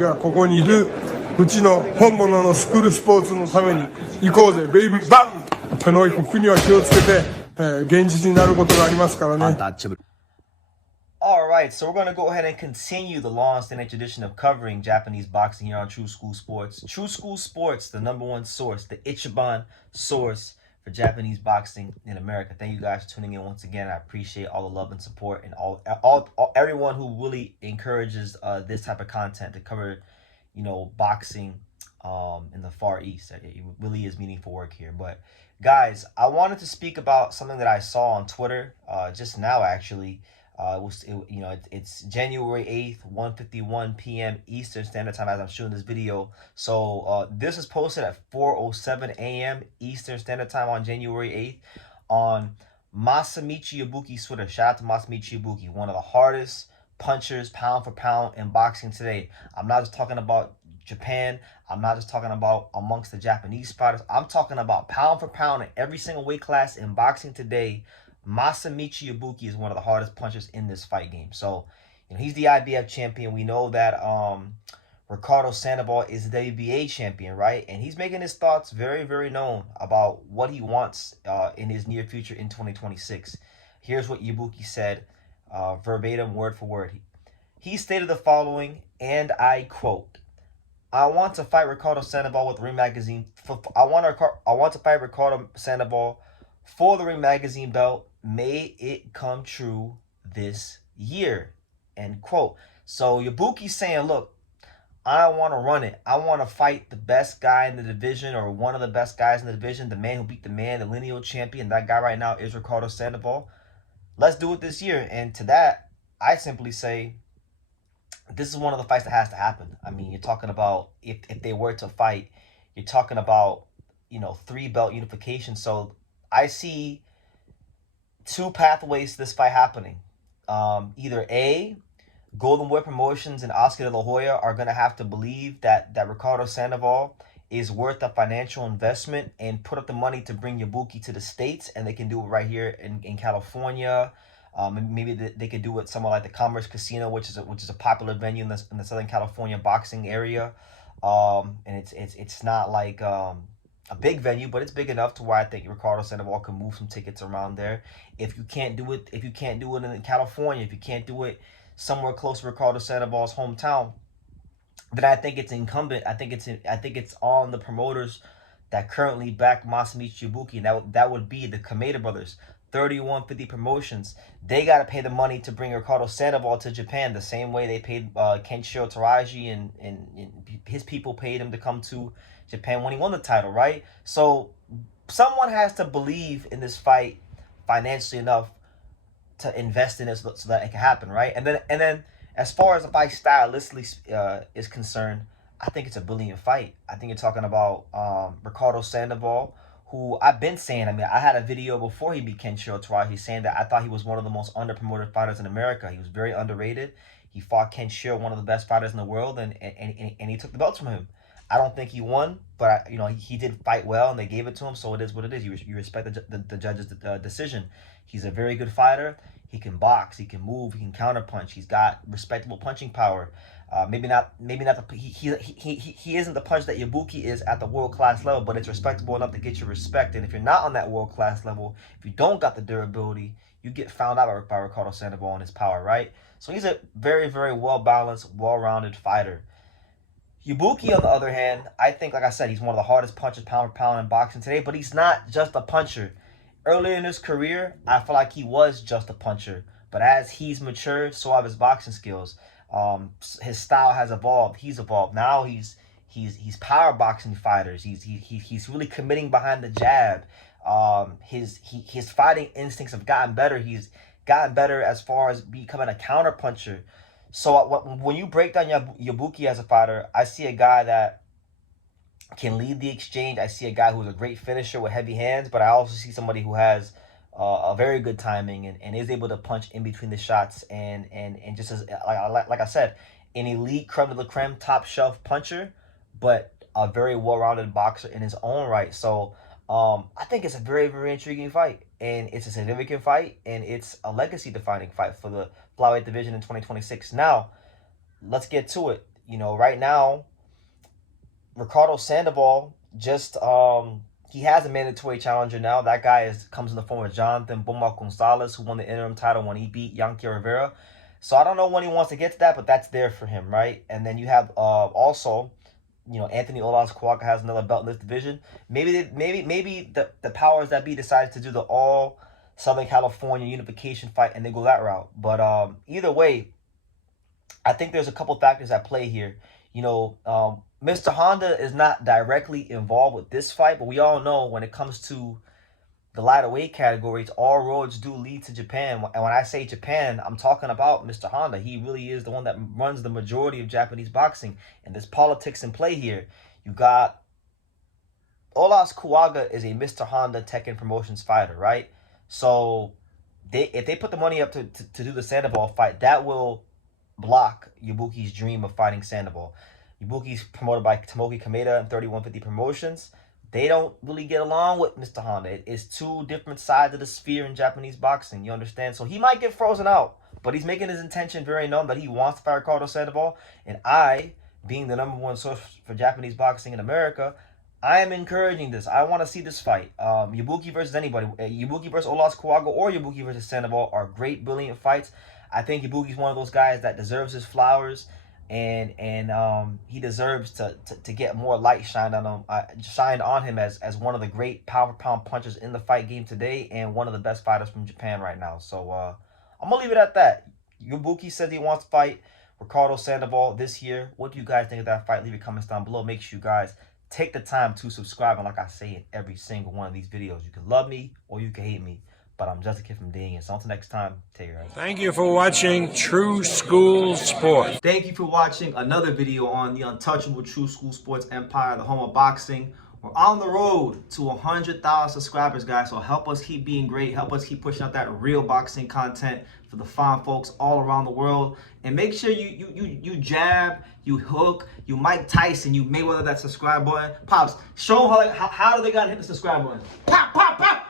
がここにいるうちの本物のスクールスポーツのために行こうぜベイビーバン手の国は気をつけて、現実になることがありますからね。Alright, so we're going to go ahead and continue the long-standing tradition of covering Japanese boxing here on True School Sports. True School Sports, the #1 source, the Ichiban source for Japanese boxing in America. Thank you guys for tuning in once again. I appreciate all the love and support and everyone who really encourages this type of content to cover, boxing in the Far East. It really is meaningful work here. But guys, I wanted to speak about something that I saw on Twitter just now actually. It's January 8th, 1:51 p.m. Eastern Standard Time as I'm shooting this video. So this is posted at 4:07 a.m. Eastern Standard Time on January 8th on Masamichi Yabuki's Twitter. Shout out to Masamichi Yabuki, one of the hardest punchers pound for pound in boxing today. I'm not just talking about Japan. I'm not just talking about amongst the Japanese fighters. I'm talking about pound for pound in every single weight class in boxing today. Masamichi Yabuki is one of the hardest punchers in this fight game. So, he's the IBF champion. We know that Ricardo Sandoval is the WBA champion, right? And he's making his thoughts very, very known about what he wants in his near future in 2026. Here's what Yabuki said, verbatim, word for word. He stated the following, and I quote, "I want to fight Ricardo Sandoval with Ring Magazine. I want to fight Ricardo Sandoval for the Ring Magazine belt. May it come true this year." End quote. So Yabuki's saying, look, I want to run it. I want to fight the best guy in the division or one of the best guys in the division, the man who beat the man, the lineal champion. That guy right now is Ricardo Sandoval. Let's do it this year. And to that, I simply say, this is one of the fights that has to happen. I mean, you're talking about if they were to fight, you're talking about, 3-belt unification. So I see two pathways to this fight happening. Either A, Golden Boy Promotions and Oscar De La Hoya are going to have to believe that Ricardo Sandoval is worth a financial investment and put up the money to bring Yabuki to the States, and they can do it right here in California. Maybe they could do it somewhere like the Commerce Casino, which is a popular venue in the Southern California boxing area. And it's not like a big venue, but it's big enough to where I think Ricardo Sandoval can move some tickets around there. If you can't do it in California, if you can't do it somewhere close to Ricardo Sandoval's hometown, then I think it's incumbent. I think it's on the promoters that currently back Masamichi Yabuki, and that would be the Kameda brothers, 3150 Promotions. They got to pay the money to bring Ricardo Sandoval to Japan the same way they paid Kenshiro Taraji and his people paid him to come to Japan when he won the title, right? So someone has to believe in this fight financially enough to invest in it so that it can happen, right? And then as far as the fight stylistically is concerned, I think it's a brilliant fight. I think you're talking about Ricardo Sandoval, who I've been saying, I had a video before he beat Kenshiro Taraji saying that I thought he was one of the most underpromoted fighters in America. He was very underrated. He fought Kenshiro, one of the best fighters in the world, and he took the belts from him. I don't think he won, but he did fight well, and they gave it to him, so it is what it is. You respect the judge's decision. He's a very good fighter. He can box. He can move. He can counterpunch. He's got respectable punching power. Maybe not. He isn't the punch that Yabuki is at the world class level, but it's respectable enough to get your respect. And if you're not on that world class level, if you don't got the durability, you get found out by Ricardo Sandoval and his power, right? So he's a very, very well balanced, well rounded fighter. Yabuki, on the other hand, I think, like I said, he's one of the hardest punchers pound for pound in boxing today, but he's not just a puncher. Earlier in his career, I feel like he was just a puncher, but as he's matured, so have his boxing skills. His style has evolved. He's evolved. Now he's power boxing fighters. He's really committing behind the jab. His fighting instincts have gotten better. He's gotten better as far as becoming a counter puncher. So when you break down Yabuki as a fighter, I see a guy that can lead the exchange. I see a guy who's a great finisher with heavy hands, but I also see somebody who has a very good timing and is able to punch in between the shots and just as like I said, an elite creme de la creme top shelf puncher, but a very well-rounded boxer in his own right. So I think it's a very, very intriguing fight, and it's a significant fight, and it's a legacy-defining fight for the flyweight division in 2026. Now, let's get to it. you know, right now, Ricardo Sandoval just he has a mandatory challenger now. That guy comes in the form of Jonathan Boma Gonzalez, who won the interim title when he beat Yankee Rivera. So I don't know when he wants to get to that, but that's there for him, right? And then you have also, you know, Anthony Olas Kawaka has another belt in this division. Maybe the powers that be decided to do the all Southern California unification fight and they go that route. But either way, I think there's a couple factors at play here. You know, Mr. Honda is not directly involved with this fight, but we all know when it comes to the lighter weight categories, all roads do lead to Japan. And when I say Japan, I'm talking about Mr. Honda. He really is the one that runs the majority of Japanese boxing. And there's politics in play here. You got Olas Kuwaga is a Mr. Honda Tekken Promotions fighter, right? So if they put the money up to do the Sandoval fight, that will block Yabuki's dream of fighting Sandoval. Yabuki's promoted by Tomoki Kameda and 3150 Promotions. They don't really get along with Mr. Honda. It's two different sides of the sphere in Japanese boxing. You understand? So he might get frozen out, but he's making his intention very known that he wants to fight Ricardo Sandoval. And I, being the #1 source for Japanese boxing in America, I am encouraging this. I want to see this fight. Yabuki versus anybody. Yabuki versus Olas Kuwaga or Yabuki versus Sandoval are great, brilliant fights. I think Yabuki's one of those guys that deserves his flowers. And he deserves to get more light shined on him as one of the great power pound punchers in the fight game today and one of the best fighters from Japan right now. So I'm gonna leave it at that. Yabuki says he wants to fight Ricardo Sandoval this year. What do you guys think of that fight? Leave your comments down below. Make sure you guys take the time to subscribe. And like I say in every single one of these videos, you can love me or you can hate me. But I'm just a kid from Ding. So until next time, take care. Thank you for watching True School Sports. Thank you for watching another video on the untouchable True School Sports Empire, the home of boxing. We're on the road to 100,000 subscribers, guys. So help us keep being great. Help us keep pushing out that real boxing content for the fine folks all around the world. And make sure you jab, you hook, you Mike Tyson, you Mayweather that subscribe button. Pops, show them how do they gotta hit the subscribe button. Pop, pop, pop.